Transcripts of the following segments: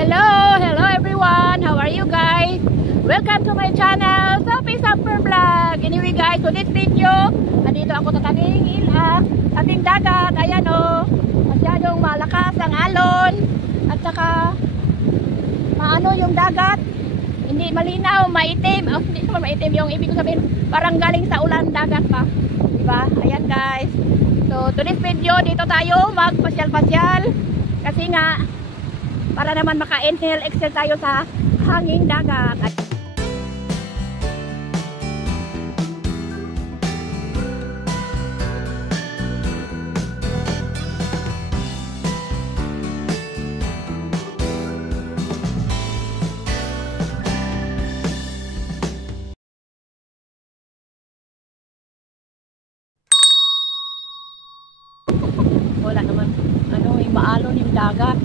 Hello everyone. How are you guys? Welcome to my channel, Sophie Summer Vlog. Anyway guys, to this video, andito ako sa tabing dagat. Ayan o, masyadong malakas ang alon. At saka, maano yung dagat. Hindi malinaw, maitim. Oh, hindi naman maitim yung ibig sabihin. Parang galing sa ulan dagat pa. Diba? Ayan guys. So, to this video, dito tayo magpasyal-pasyal. Kasi nga, para naman maka-inhale, exhale tayo sa hanging dagat. Wala naman, yung maalon yung dagat.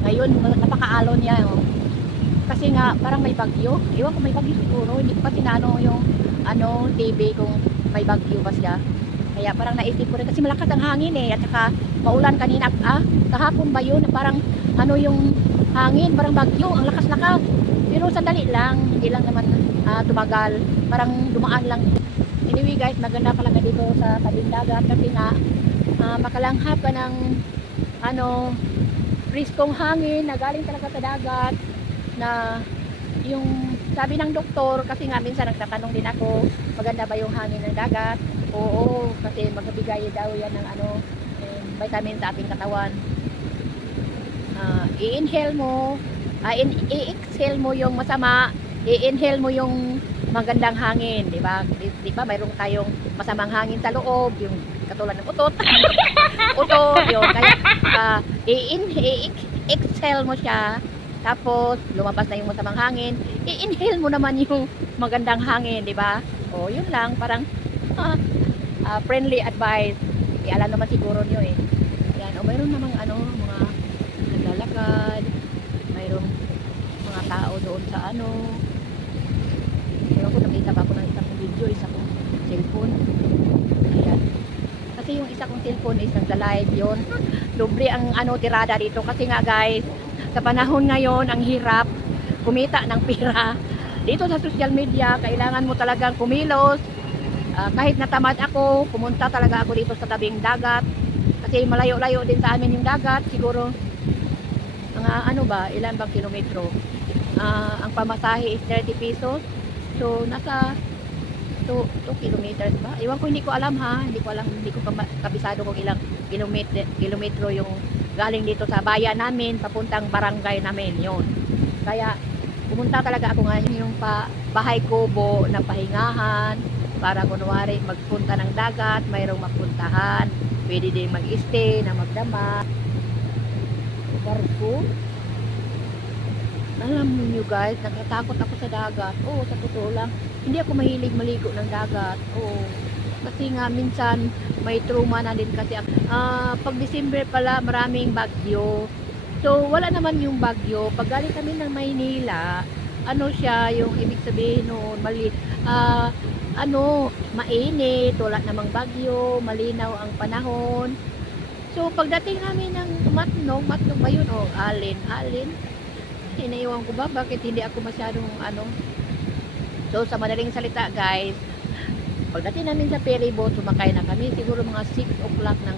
Ngayon, napaka-alon niya. Oh. Kasi nga, parang may bagyo. Iwan ko may bagyo siguro. Hindi ko pa tinano yung TV kung may bagyo ba siya. Kaya parang naisip ko rin. Kasi malakas ang hangin eh. At saka maulan kanina. Kahapon ba yun? Parang yung hangin. Parang bagyo. Ang lakas-lakas. Pero sandali lang. Hindi lang naman tumagal. Parang dumaan lang. Anyway guys, maganda talaga dito sa tabing dagat. Kasi nga, makalanghap ka ng friskong hangin na galing talaga sa dagat, na yung sabi ng doktor, kasi nga minsan nagtatanong din ako, maganda ba yung hangin ng dagat? Oo, kasi magbibigay daw yan ng vitamin sa ating katawan. I-inhale mo, i-exhale mo yung masama, i-inhale mo yung magandang hangin, di ba? Di ba mayroon tayong masamang hangin sa loob, yung katulad ng utot. Utot, yun. Kaya i-exhale mo siya, tapos lumabas na yung masamang hangin, i-inhale mo naman yung magandang hangin, di ba? O, yun lang, parang friendly advice. Alam naman siguro nyo eh. Yan, o mayroon namang mga naglalakad, mayroong mga tao doon sa Ewan ko, nakita pa ako ng isang video, isang cellphone. Ayan. Kasi yung isa kong cellphone is nagla-live yun. Doble ang tirada dito. Kasi nga guys, sa panahon ngayon, ang hirap kumita ng pera. Dito sa social media, kailangan mo talagang kumilos. Kahit natamad ako, pumunta talaga ako dito sa tabing dagat. Kasi malayo-layo din sa amin yung dagat. Siguro, mga ilan bang kilometro? Ang pamasahe is 30 pesos. So, nasa 2 kilometers ba? Iwan ko, hindi ko alam ha. Hindi ko kabisado kung ilang kilometro yung galing dito sa bayan namin, papuntang barangay namin, yun. Kaya, pumunta talaga ako ngayon yung bahay kubo na pahingahan, para kunwari magpunta ng dagat, mayroong mapuntahan, pwede din mag-stay na magdama. Barko. Alam niyo guys, natatakot ako sa dagat. Oo, sa totoo lang. Hindi ako mahilig maligo ng dagat. Oo. Kasi nga minsan may trauma na din kasi. Pag December pala, maraming bagyo. So, wala naman yung bagyo. Pag galing kami ng Maynila, siya, yung ibig sabihin noon, mainit, wala namang bagyo, malinaw ang panahon. So, pagdating namin ng Matnog ba yun? O, Alin. Inaiwan ko ba? Bakit hindi ako masyadong So, sa madaling salita guys, pagdating namin sa ferry boat, sumakay na kami. Siguro mga 6 o'clock ng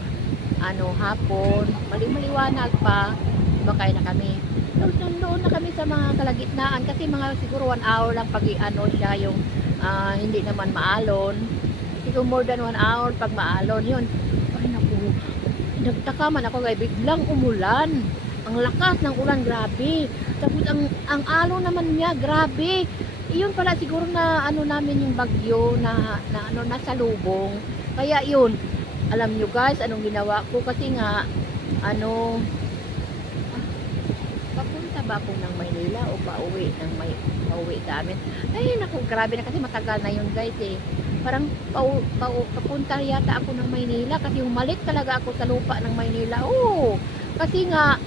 hapon. Maliwanag pa, sumakay na kami. So, doon na kami sa mga kalagitnaan. Kasi mga siguro 1 hour lang pag siya yung hindi naman maalon. Siguro more than 1 hour pag maalon. Yun. Ay naku, nagtaka man ako guys, biglang umulan. Ang lakas ng ulan, grabe. Tapos ang alon naman niya, grabe. Iyon pala siguro na namin yung bagyo na nasa lubong. Kaya yun, alam nyo guys, anong ginawa ko? Kasi nga, papunta ba ako ng Maynila o pauwi sa amin? Ay, naku, grabe na kasi matagal na yun guys eh. Parang papunta yata ako ng Maynila kasi humalik talaga ako sa lupa ng Maynila. Oo, kasi nga,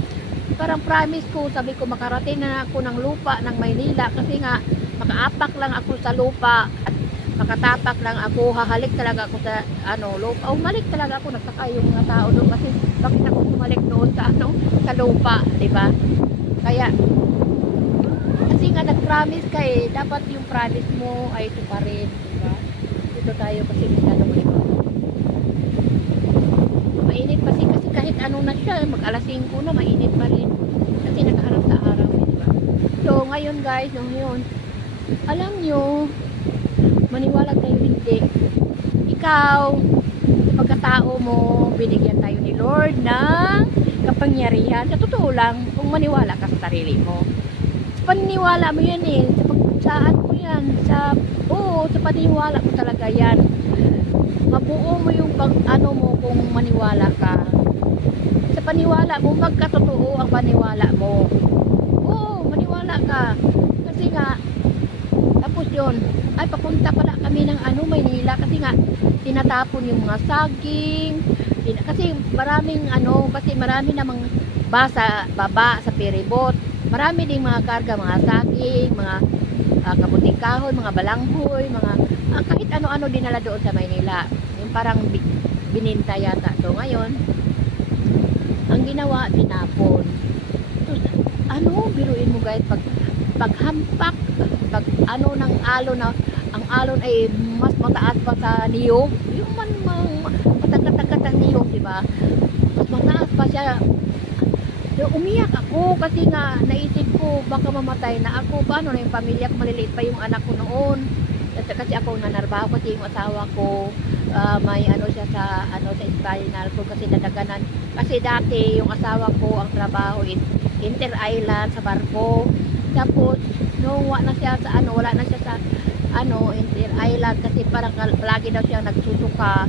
parang promise ko, sabi ko makarating na ako ng lupa ng Maynila kasi nga makaapak lang ako sa lupa at makatapak lang ako, hahalik talaga ako sa lupa. Umalik talaga ako, nagtaka yung mga tao doon kasi bakit ako sumalik doon sa sa lupa, di ba? Kaya Kasi nga nag-promise ka eh, dapat yung promise mo ay tuparin, diba? Dito tayo kasi masyado malibang. Mainit pa kasi kahit ano na siya, mag-alas 5 na, mainit pa rin. Kasi nakaharap sa araw, diba? So, ngayon guys, ngayon, alam nyo, maniwala tayo hindi. Ikaw, sa pagkatao mo, binigyan tayo ni Lord ng kapangyarihan. Sa totoo lang, kung maniwala ka sa sarili mo. Sa paniniwala mo yan eh. Saan mo yan? Sa paniniwala mo talaga yan. Mabuo mo yung ano mo kung maniwala ka. Sa paniwala mo, magkatotoo ang paniwala mo. Oo, maniwala ka. Kasi nga, tapos yun, ay papunta pala kami ng Maynila kasi nga tinatapon yung mga saging. Kasi maraming kasi marami namang baba sa ferryboat. Marami ding mga karga, mga saging, mga kamuting kahoy, mga balanghoy, mga kahit ano-ano dinala doon sa Maynila. Yung parang bininta yata. So ngayon, ang ginawa, tinapon. So, biruin mo guys, paghampak, pag ng alon na, ang alon ay mas mataas pa sa niyog. Yung matakat-takat ang niyog, diba? Mas mataas pa siya. So, umiyak ako kasi nga naisip ko baka mamatay na ako. Paano na yung pamilya ko? Maliliit pa yung anak ko noon. Kasi ako nanarbaho kasi yung asawa ko may siya sa spinal ko kasi nadaganan. Kasi dati yung asawa ko ang trabaho is inter-island sa barko. Tapos nung wala na siya sa inter-island kasi parang palagi daw siya nagsusuka.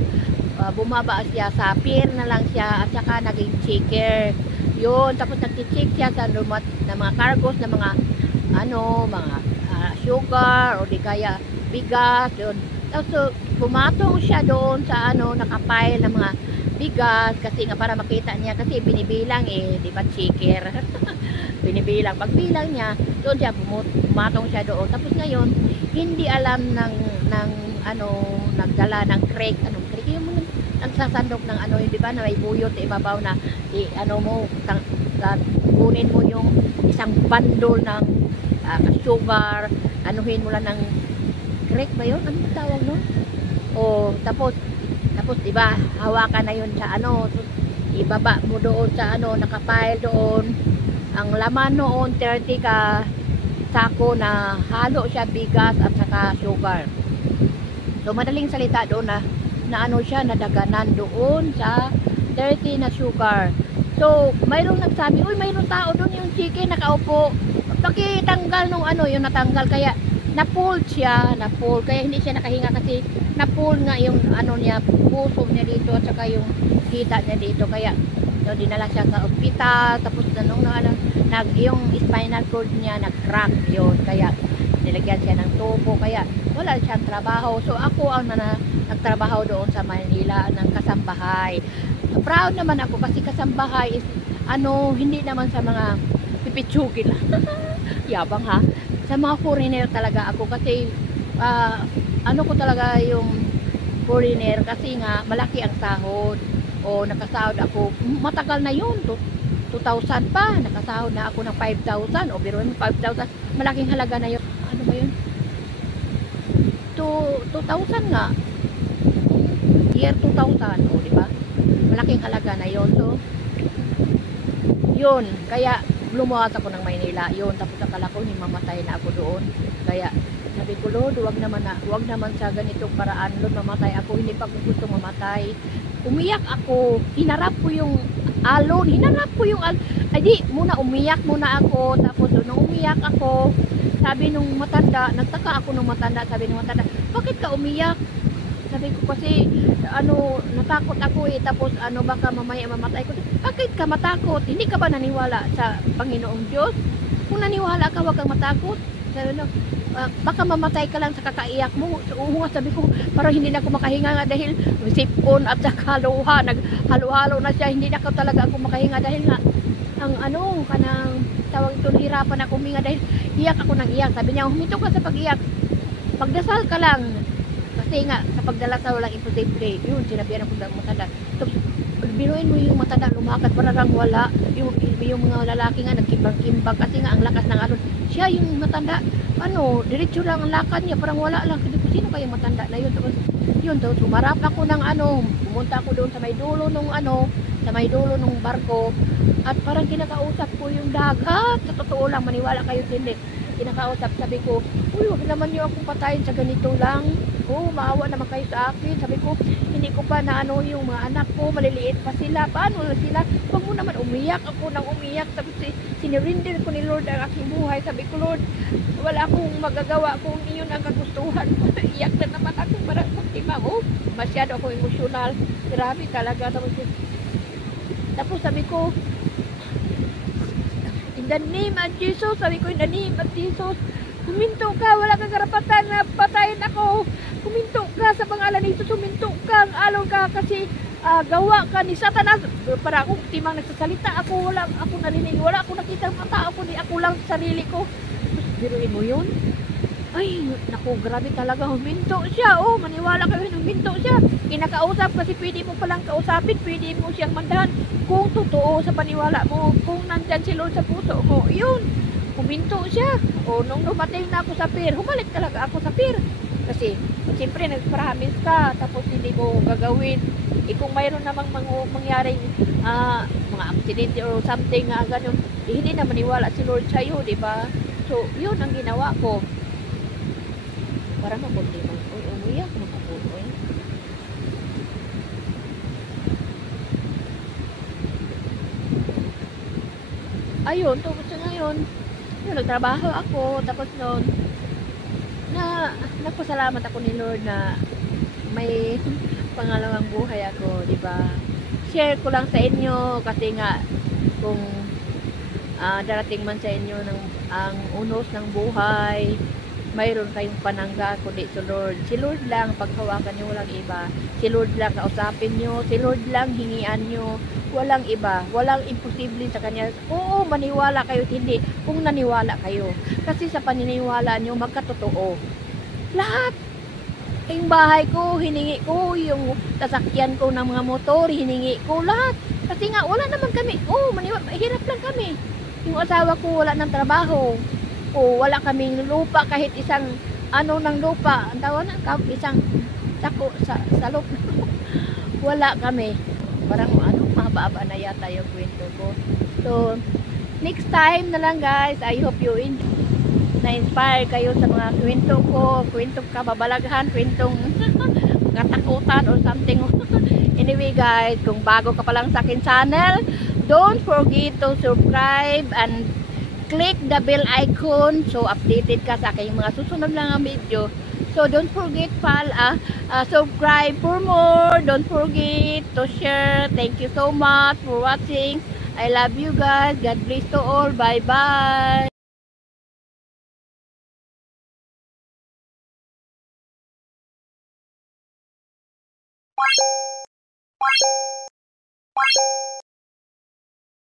Bumaba siya sa pier na lang siya at saka naging checker. Yun, tapos nagti-check siya sa mga cargos na mga sugar o di kaya bigas, yun. Tapos pumatong siya doon sa nakapile ng mga bigas kasi nga para makita niya kasi binibilang di ba checker. Binibilang, pagbilang niya doon siya pumatong siya doon. Tapos ngayon hindi alam ng nagdala ng crate, yung mga nagsasandok ng di ba na may buyot sa ibabaw na kunin mo yung isang bandol ng sugar, anuhin mo lang ng crate ba yun? Ano tawag no? Tapos diba hawakan na yun sa ibaba mo doon sa nakapile doon. Ang laman noon 30 ka sako na halo siya bigas at saka sugar. So madaling salita doon na siya nadaganan doon sa 30 na sugar. So mayroong nagsabi, uy mayroong tao doon yung chicken nakaupo. Pakitanggal nung yung natanggal kaya na-pull siya, kaya hindi siya nakahinga kasi na-pull nga yung niya, puso niya dito at saka yung kita niya dito kaya dinala siya sa ospital tapos yung spinal cord niya nag-crack yun kaya nilagyan siya ng tubo kaya wala siyang trabaho. So ako ang nagtrabaho doon sa Manila ng kasambahay. Proud naman ako kasi kasambahay is hindi naman sa mga pipitsugin lang. Yabang ha. Sa mga foreigner talaga ako kasi ko talaga yung foreigner kasi nga malaki ang sahod o nakasahod ako matagal na yun 2,000 pa nakasahod na ako ng 5,000 o biruin mo 5,000 malaking halaga na yun ba yun 2,000 nga year 2000 o diba malaking halaga na yun so yun kaya lumuwas ako ng Maynila yun tapos akala ko mamatay na ako doon kaya sabi ko Lord wag naman sa ganitong paraan Lord mamatay ako hindi pa ko gusto mamatay umiyak ako hinarap ko yung alon ay di muna umiyak muna ako tapos nung umiyak ako sabi nung matanda nagtaka ako nung matanda sabi nung matanda bakit ka umiyak sabi ko kasi natakot ako tapos baka mamaya mamatay ko bakit ka matakot hindi ka ba naniwala sa Panginoong Diyos kung naniwala ka wag kang matakot sabi baka mamatay ka lang sa kakaiyak mo so, sabi ko parang hindi na ako makahinga nga dahil sipon at saka luha naghalo-halo na siya hindi na talaga ako makahinga dahil nga ang kanang tawag ito hirapan ako huminga dahil iyak ako ng iyak sabi niya huminto ka sa pag-iyak pagdasal ka lang kasi nga sa pagdalasal walang imposible yun sinabihan ako ng matanda tapos biruin mo yung matanda lumakad para lang wala. Yung mga lalaki nga nagkimbang-kimbang kasi nga ang lakas ng alon. Siya yung matanda, ano, diretso lang ang lakad niya, parang wala lang. Kasi sino kayong matanda na yun? Tapos, yun, tapos sumarap ako ng ano, pumunta ako doon sa may dulo nung ano, sa may dulo nung barko. At parang kinakausap ko yung dagat. Sa totoo lang, maniwala kayo hindi. Kinakausap, sabi ko, uy, wag naman niyo akong patayin sa ganito lang. Oh, maawa naman kayo sa akin. Sabi ko, hindi ko pa na ano yung mga anak ko, maliliit pa sila. Paano sila? Huwag mo naman umiyak. Ako nang umiyak. Sabi ko, sinirinder ko ni Lord ang aking buhay. Sabi ko, Lord, wala akong magagawa kung iyon ang kagustuhan. Iyak na naman ako para magtima. Oh, masyado ako emosyonal. Grabe talaga. Tapos sabi ko, in the name of Jesus, sabi ko, in the name of Jesus, huminto ka, wala kang karapatan na patayin ako. Huminto ka sa pangalan ni Jesus, huminto ka, alon ka kasi gawa ka ni Satanas. Para akong timang nagsasalita, wala ako narinig, wala ako nakita ng mata ako, ako lang sa sarili ko. Tapos, biruin mo yun? Ay, naku, grabe talaga, huminto siya. Oh, maniwala kayo, huminto siya. Kinakausap kasi pwede mo palang kausapin, pwede mo siyang mandahan kung totoo sa paniwala mo, kung nandyan si Lord sa puso mo. Yun, huminto siya. O, nung dumating na ako sa pier, humalik talaga ako sa pier. Kasi, siyempre, nag-promise ka, tapos hindi mo gagawin. Kung mayroon namang mangyaring mga accident or something nga ganun, hindi na maniwala si Lord sa'yo, di ba? So, yun ang ginawa ko. Para mabuti mo. Uy, umiyak mo ako. Uy. Ayun, tungkol sa ngayon, yun, nagtrabaho ako, tapos noon, nagpasalamat ako ni Lord na may pangalawang buhay ako, di ba? Share ko lang sa inyo kasi nga kung darating man sa inyo ang unos ng buhay, mayroon kayong panangga kundi si Lord. Si Lord lang paghawakan niyo, walang iba. Si Lord lang kausapin niyo, si Lord lang hingian niyo, walang iba, walang imposible sa kanya. Oo, maniwala kayo hindi kung naniwala kayo. Kasi sa paniniwala niyo magkatotoo. Lahat yung bahay ko, hiningi ko, yung sasakyan ko ng mga motor, hiningi ko lahat. Kasi nga, wala naman kami. Oo, hirap lang kami. Yung asawa ko, wala ng trabaho. O, wala kaming lupa, kahit isang, ng lupa. Ang tawa na, isang sako, salop. Wala kami. Parang, mahaba na yata yung kwento ko. So, next time na lang guys, I hope you enjoy. Na-inspire kayo sa mga kwento ko, kwentong kababalaghan, kwentong katakutan or something. Anyway guys, kung bago ka pa lang sa akin channel, don't forget to subscribe and click the bell icon so updated ka sa aking mga susunod lang ang video. So don't forget subscribe for more. Don't forget to share. Thank you so much for watching. I love you guys. God bless to all. Bye bye.